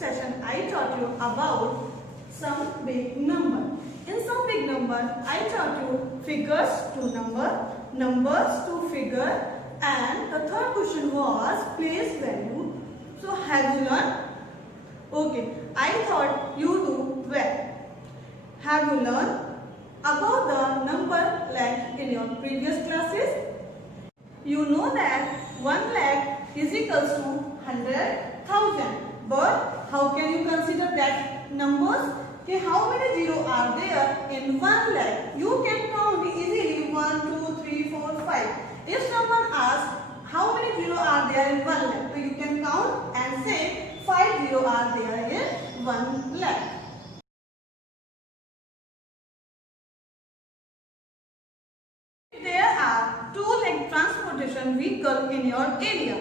session I taught you about some big number. In some big number I taught you figures to number, numbers to figure, and the third question was place value. So have you learned? Okay, I thought you do well. Have you learned about the number lakh in your previous classes? You know that 1 lakh is equals to 100,000. But how can you consider that numbers? Okay, how many zeros are there in 1 lakh? You can count easily 1, 2, 3, 4, 5. If someone asks how many zeros are there in 1 lakh, so you can count and say 5 zeros are there in 1 lakh. There are 2 lakh transportation vehicles in your area.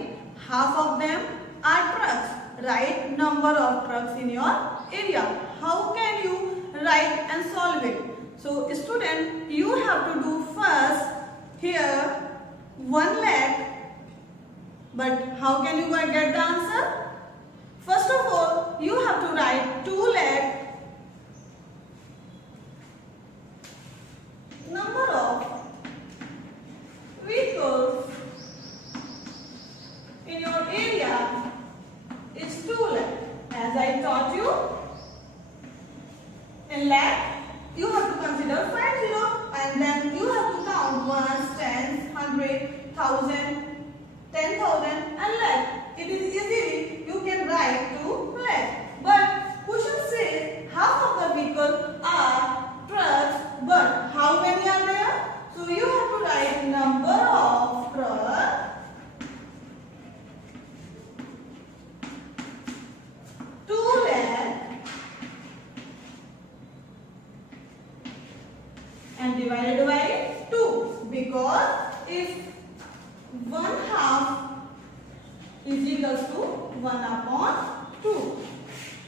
Half of them are trucks. Write number of trucks in your area. How can you write and solve it? So student, you have to do first here 1 lakh. But how can you get the answer? First of all, you have to write 2 lakh. Number of vehicles in your area is 2 lakh. As I taught you, in lakh, you have to consider 5 zeros and then you have to count ones, tens, 100, 1000, 10,000 and lakh. It is easily you can write to lakh. But question says half of the vehicles are trucks, but how many are there? So you have to write number of trucks and divided by 2, because if 1 half is equals to 1 upon 2.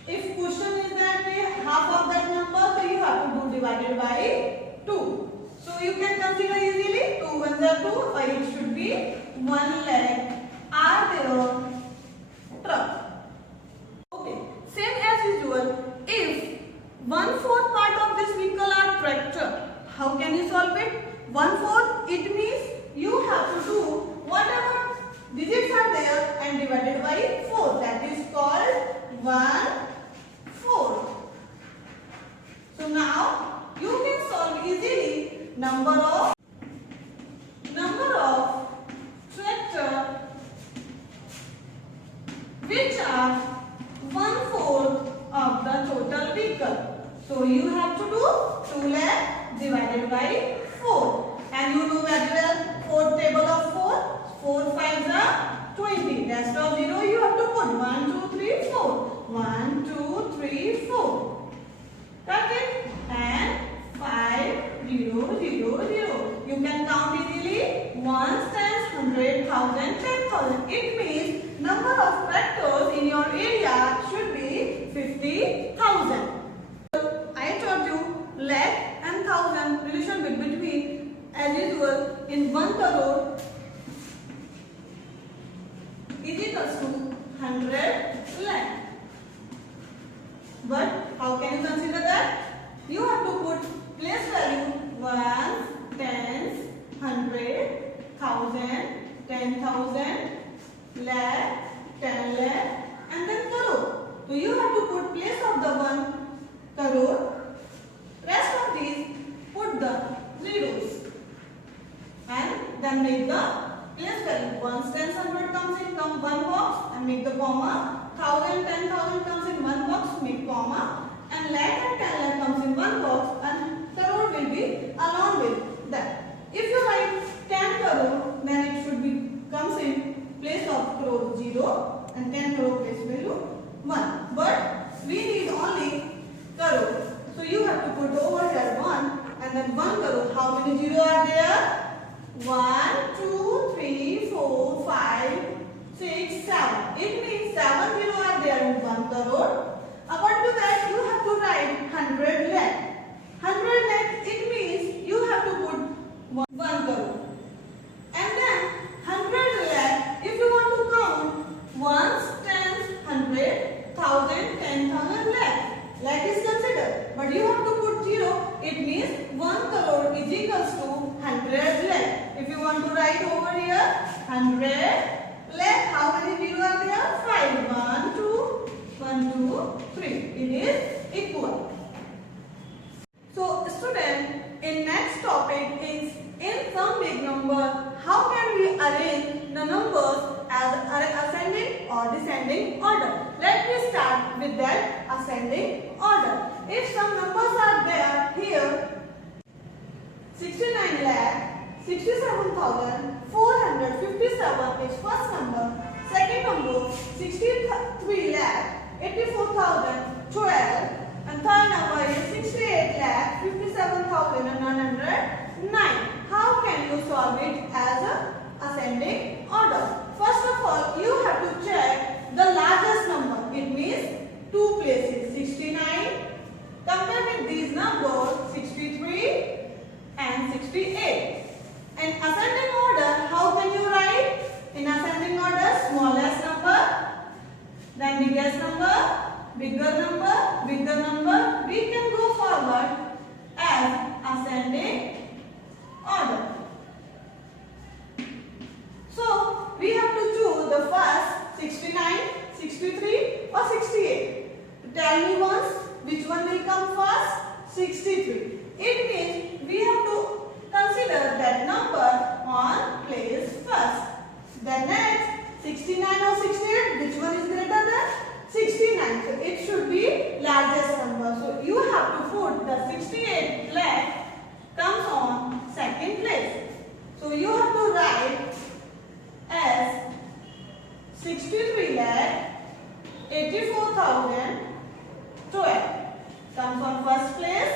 If question is that half of that number, so you have to do divided by 2. So you can consider easily 2 ones are 2, or it should be 1 lakh are there truck. Okay, same as usual. If 1/4 part of this vehicle are tractor, how can you solve it? 1/4, it means you have to do whatever digits are there and divided by 4. That is called 1/4. So now you can solve easily number of tractor which are 1/4 of the total vehicle. So you have to do 2 lakh divided by 4. And you know very well 4 table of 4. 4 5s are 20. Rest of 0 you have to put 1, 2, 3, 4. 1, 2, 3, 4. Got it? And 5, 0, 0, 0. You can count easily ones, tens, 100, 1000, 10,000. It means number of tractors in your area should be 50,000. I taught you lakh and thousand relation between, as usual, in 1 crore is equals to 100 lakh. But how can you consider that? You have to put place value 1, tens, 100, 1000, 10,000, lakh, 10 lakh, and then crore. So you have to put place of the 1 crore. Rest of these put the zeros and then make the place value. 1, 10, 100 comes in one box and make the comma. 1000, 10,000 comes in one box, make comma. And lakh and 10 lakh comes in one box and crore will be along with that. If you write 10 crore, then it should be comes in place of crore 0 and 10 crore place value 1. But we need only crore. So you have to put over here 1 and then 1 crore. How many zeros are there? 1, 2, 3, 4, 5, 6, 7. It means 7 zeros are there in 1 crore. According to that, you have to write 100 lakh. 100 lakh, it means you have to put 1 crore. And then 100 lakh, if you want to count ones, tens, 100, 1000, 100 lakh. How many zero are there? 5. 1, 2, 1, 2, 3. It is equal. So student, in next topic is in some big number, how can we arrange the numbers as ascending or descending order? Let me start with that ascending order. If some numbers are there here, 69 lakh 67,457 is first number. Second number 63 lakh 84,012, and third number is 68 lakh 57,909. How can you solve it as a ascending order? First of all, you have to check the largest number. It means two places. 69. Compare with these numbers 63 and 68. In ascending order, how can you write? In ascending order, smallest number, then biggest number, bigger number, bigger number. We can go forward as ascending order. So, we have to choose the first 69, 63 or 68. Tell me once, which one will come first? 63. It means we have to consider that number on place first. Then next, 69 or 68, which one is greater than? 69. So it should be largest number. So you have to put the 68 lakh comes on second place. So you have to write as 63 lakh 84,012 comes on first place.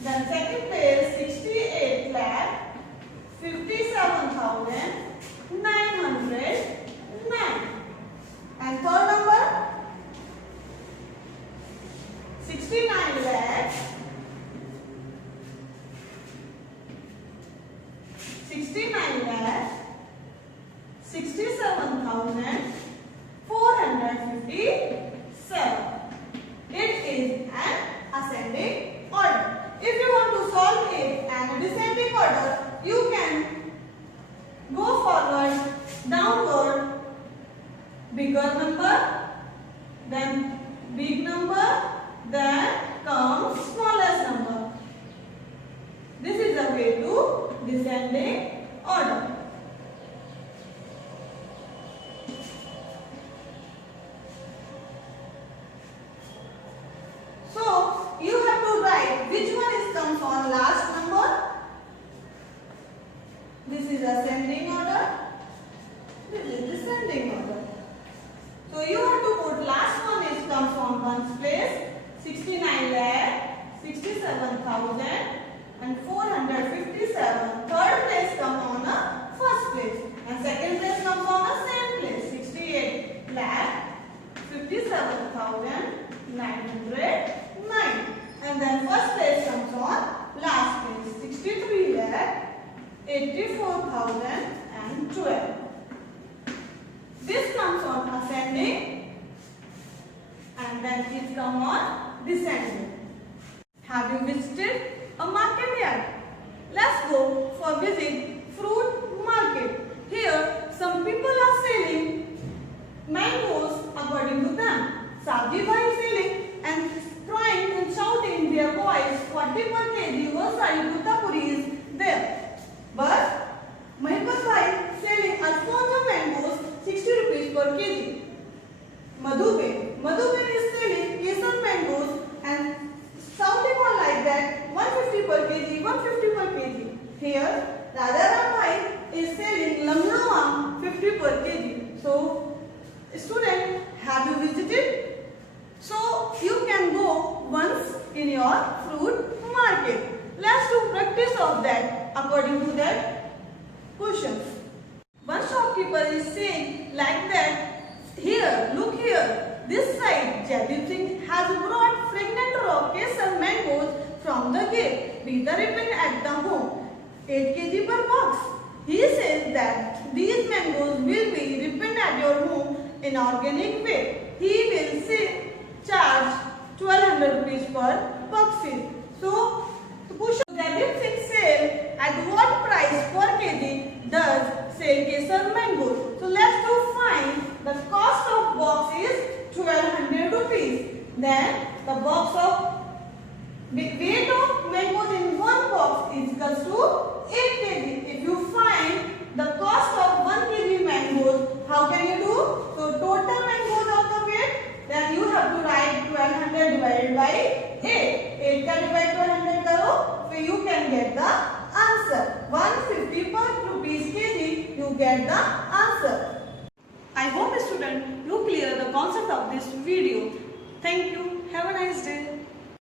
Then second place 68 lakh 57,909. And third number 69 lakh 67,457. It is an ascending order. If you want to solve it and a descending order, you can go forward, downward, bigger number, then big number, then comes smallest number. This is the way to descending order. So, you have to write which one is comes on last number. This is ascending order. This is descending order. So you have to put last one is comes on one's place. 69 lakh 67,457. Third place comes on a first place, and second place comes on a same place. 68 lakh 57,909. And then first place comes on last place. 63 lakh 84,012. This comes on ascending, and then it comes on descending. Have you visited a market yard? Let's go for visit fruit market. Here some people are selling mangoes according to them. Sabji bhai selling and crying and shouting their voice 40 per kg was Sariputapuri is there. But Mahipat bhai selling Alfonso mangoes 60 rupees per kg. Madhuben is selling Kesar mangoes and shouting on like that 150 per kg, 150 per kg. Here Radharam bhai is selling Lamnoa 50 per kg. So student, have you visited? So you can go once in your fruit market. Let's do practice of that according to that questions. One shopkeeper is saying like that, here, look here, this side Jaideep Singh has brought fragrant raw Kesar mangoes from the gate with the ribbon at the home, 8 kg per box. He says that these mangoes will be ripened at your home in organic way. He will charge 1200 rupees per box. So, the question, Jaideep Singh sale at what price per kg does sell Kesar mango? weight of mangoes in one box is equals to 8 kg. If you find the cost of 1 kg mangoes, how can you do? So total mangoes of the weight, then you have to write 1200 divided by 8. 8 का divide 1200 करो, so you can get the answer. 150 per rupees kg, you get the answer. I hope student you clear the concept of this video. Thank you. Have a nice day.